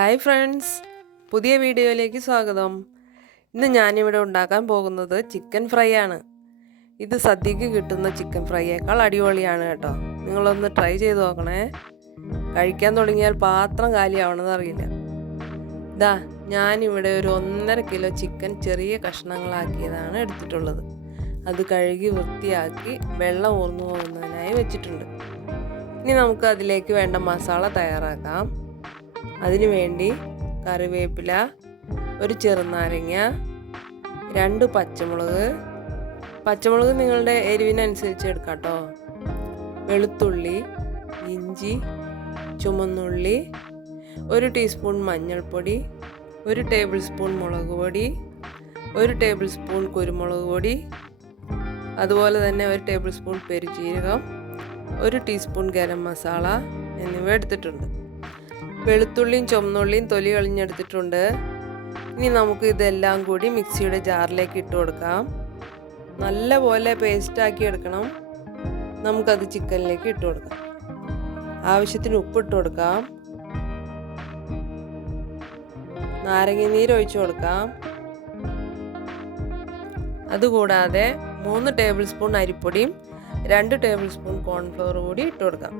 Hi friends, പുതിയ വീഡിയോയിലേക്ക് സ്വാഗതം. ഇന്ന് ഞാനിവിടെ ഉണ്ടാക്കാൻ പോകുന്നത് ചിക്കൻ ഫ്രൈ ആണ്. ഇത് സദ്യക്ക് കിട്ടുന്ന ചിക്കൻ ഫ്രൈയേക്കാൾ അടിപൊളിയാണ് കേട്ടോ. നിങ്ങളൊന്ന് ട്രൈ ചെയ്ത് നോക്കണേ. കഴിക്കാൻ തുടങ്ങിയാൽ പാത്രം കാലിയാവണമെന്ന് അറിയില്ല. ഞാനിവിടെ ഒരു 1.5 കിലോ ചിക്കൻ ചെറിയ കഷ്ണങ്ങളാക്കിയതാണ് എടുത്തിട്ടുള്ളത്. അത് കഴുകി വൃത്തിയാക്കി വെള്ളം ഊർന്നു പോകുന്നതിനായി വെച്ചിട്ടുണ്ട്. ഇനി നമുക്ക് അതിലേക്ക് വേണ്ട മസാല തയ്യാറാക്കാം. അതിനുവേണ്ടി കറിവേപ്പില, ഒരു ചെറുനാരങ്ങ, 2 പച്ചമുളക് നിങ്ങളുടെ എരിവിനനുസരിച്ച് എടുക്കാം കേട്ടോ. വെളുത്തുള്ളി, ഇഞ്ചി, ചുമന്നുള്ളി, 1 ടീസ്പൂൺ മഞ്ഞൾപ്പൊടി, 1 ടേബിൾ സ്പൂൺ മുളക് പൊടി, 1 ടേബിൾ സ്പൂൺ കുരുമുളക് പൊടി, അതുപോലെ തന്നെ 1 ടേബിൾ സ്പൂൺ പെരുംജീരകം, 1 ടീസ്പൂൺ ഗരം മസാല എന്നിവ എടുത്തിട്ടുണ്ട്. വെളുത്തുള്ളിയും ചുമന്നുള്ളിയും തൊലി കളഞ്ഞെടുത്തിട്ടുണ്ട്. ഇനി നമുക്ക് ഇതെല്ലാം കൂടി മിക്സിയുടെ ജാറിലേക്ക് ഇട്ട് കൊടുക്കാം. നല്ലപോലെ പേസ്റ്റാക്കി എടുക്കണം. നമുക്കത് ചിക്കനിലേക്ക് ഇട്ട് കൊടുക്കാം. ആവശ്യത്തിന് ഉപ്പിട്ട് കൊടുക്കാം. നാരങ്ങനീര് ഒഴിച്ചു കൊടുക്കാം. അതുകൂടാതെ 3 ടേബിൾ സ്പൂൺ അരിപ്പൊടിയും 2 ടേബിൾ സ്പൂൺ കോൺഫ്ലവർ കൂടി ഇട്ട് കൊടുക്കാം.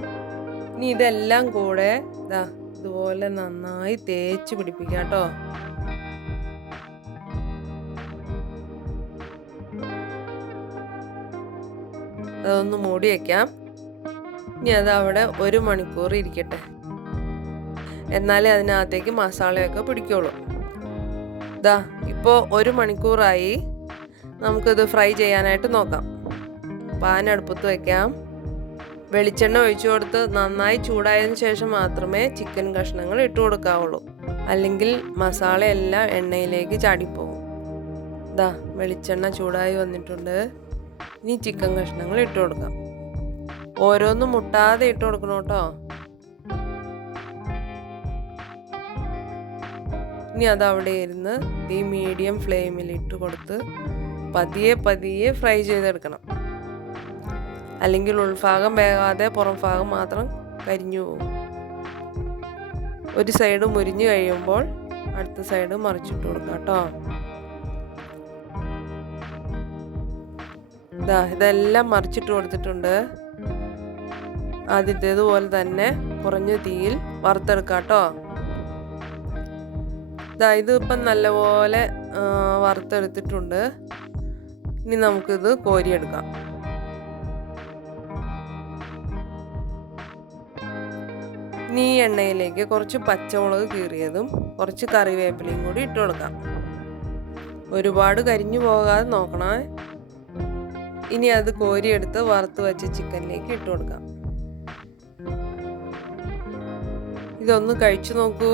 ഇനി ഇതെല്ലാം കൂടെ ഇതുപോലെ നന്നായി തേച്ച് പിടിപ്പിക്കാം കേട്ടോ. അതൊന്ന് മൂടി വയ്ക്കാം. ഇനി അതവിടെ 1 മണിക്കൂർ ഇരിക്കട്ടെ. എന്നാലേ അതിനകത്തേക്ക് മസാലയൊക്കെ പിടിക്കുള്ളൂ. ഇപ്പോൾ 1 മണിക്കൂറായി. നമുക്കിത് ഫ്രൈ ചെയ്യാനായിട്ട് നോക്കാം. പാൻ അടുപ്പത്ത് വയ്ക്കാം. വെളിച്ചെണ്ണ ഒഴിച്ചു കൊടുത്ത് നന്നായി ചൂടായതിനു ശേഷം മാത്രമേ ചിക്കൻ കഷ്ണങ്ങൾ ഇട്ട് കൊടുക്കാവുള്ളൂ. അല്ലെങ്കിൽ മസാലയെല്ലാം എണ്ണയിലേക്ക് ചാടിപ്പോകും. വെളിച്ചെണ്ണ ചൂടായി വന്നിട്ടുണ്ട്. ഇനി ചിക്കൻ കഷ്ണങ്ങൾ ഇട്ട് കൊടുക്കാം. ഓരോന്നും മുട്ടാതെ ഇട്ട് കൊടുക്കണം കേട്ടോ. ഇനി അതവിടെ ഇരുന്ന് ഈ മീഡിയം ഫ്ലെയിമിൽ ഇട്ട് കൊടുത്ത് പതിയെ ഫ്രൈ ചെയ്തെടുക്കണം. അല്ലെങ്കിൽ ഉൾഭാഗം വേകാതെ പുറം ഭാഗം മാത്രം കരിഞ്ഞു പോകും. ഒരു സൈഡ് മുരിഞ്ഞു കഴിയുമ്പോൾ അടുത്ത സൈഡ് മറിച്ചിട്ട് കൊടുക്കാം കേട്ടോ. ഇതെല്ലാം മറിച്ചിട്ട് കൊടുത്തിട്ടുണ്ട്. ആദ്യത്തേതുപോലെ തന്നെ കുറഞ്ഞ തീയിൽ വറുത്തെടുക്കാം കേട്ടോ. ഇതിപ്പം നല്ലപോലെ വറുത്തെടുത്തിട്ടുണ്ട്. ഇനി നമുക്കിത് കോരിയെടുക്കാം. ഇനി ഈ എണ്ണയിലേക്ക് കുറച്ച് പച്ചമുളക് കീറിയതും കുറച്ച് കറിവേപ്പിലയും കൂടി ഇട്ട് കൊടുക്കാം. ഒരുപാട് കരിഞ്ഞു പോകാതെ നോക്കണേ. ഇനി അത് കോരിയെടുത്ത് വറുത്ത് വെച്ച ചിക്കനിലേക്ക് ഇട്ട് കൊടുക്കാം. ഇതൊന്ന് കഴിച്ചു നോക്കൂ.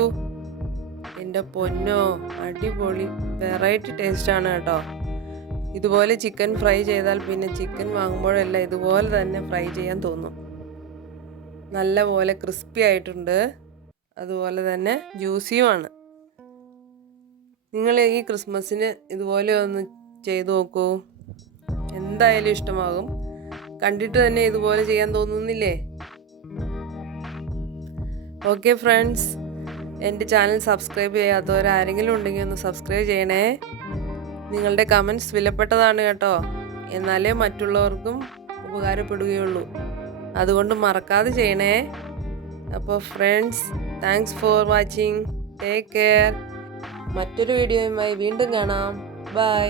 എൻ്റെ പൊന്നോ, അടിപൊളി വെറൈറ്റി ടേസ്റ്റാണ് കേട്ടോ. ഇതുപോലെ ചിക്കൻ ഫ്രൈ ചെയ്താൽ പിന്നെ ചിക്കൻ വാങ്ങുമ്പോഴെല്ലാം ഇതുപോലെ തന്നെ ഫ്രൈ ചെയ്യാൻ തോന്നും. നല്ല പോലെ ക്രിസ്പി ആയിട്ടുണ്ട്. അതുപോലെ തന്നെ ജ്യൂസിയുമാണ്. നിങ്ങൾ ഈ ക്രിസ്മസിന് ഇതുപോലെ ഒന്ന് ചെയ്തു നോക്കൂ. എന്തായാലും ഇഷ്ടമാകും. കണ്ടിട്ട് തന്നെ ഇതുപോലെ ചെയ്യാൻ തോന്നുന്നില്ലേ? ഓക്കെ ഫ്രണ്ട്സ്, എൻ്റെ ചാനൽ സബ്സ്ക്രൈബ് ചെയ്യാത്തവരാരെങ്കിലും ഉണ്ടെങ്കിൽ ഒന്ന് സബ്സ്ക്രൈബ് ചെയ്യണേ. നിങ്ങളുടെ കമൻറ്റ്സ് വിലപ്പെട്ടതാണ് കേട്ടോ. എന്നാലേ മറ്റുള്ളവർക്കും ഉപകാരപ്പെടുകയുള്ളൂ. അതുകൊണ്ട് മറക്കാതെ ചെയ്യണേ. അപ്പോൾ friends, thanks for watching. Take care. മറ്റൊരു വീഡിയോയുമായി വീണ്ടും കാണാം. ബൈ.